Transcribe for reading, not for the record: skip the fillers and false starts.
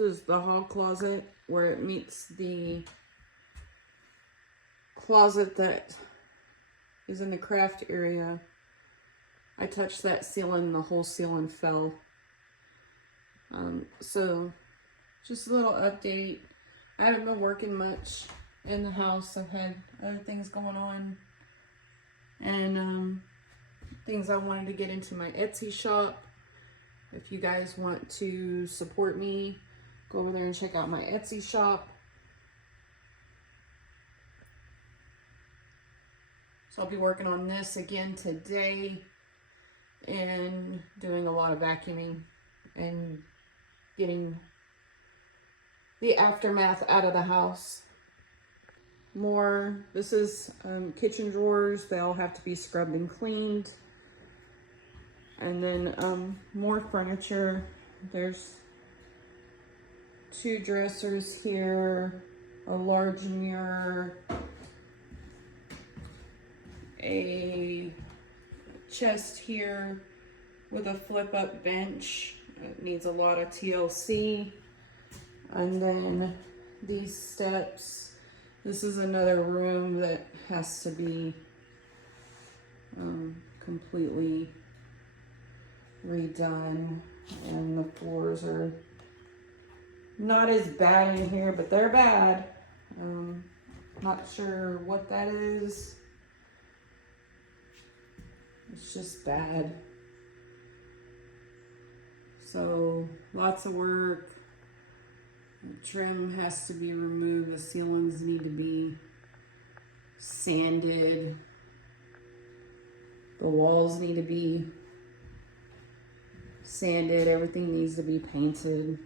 is the hall closet where it meets the closet that is in the craft area. I touched that ceiling, the whole ceiling fell. So just a little update. I haven't been working much in the house. I've had other things going on, and things I wanted to get into my Etsy shop. If you guys want to support me, go over there and check out my Etsy shop. So I'll be working on this again today and doing a lot of vacuuming and getting the aftermath out of the house. This is kitchen drawers. They all have to be scrubbed and cleaned. And then more furniture. There's 2 dressers here, a large mirror, a chest here with a flip-up bench. It needs a lot of TLC. And then these steps. This is another room that has to be completely redone, and the floors are not as bad in here, but they're bad. Not sure what that is. It's just bad. So lots of work. The trim has to be removed. The ceilings need to be sanded. The walls need to be sanded. Everything needs to be painted.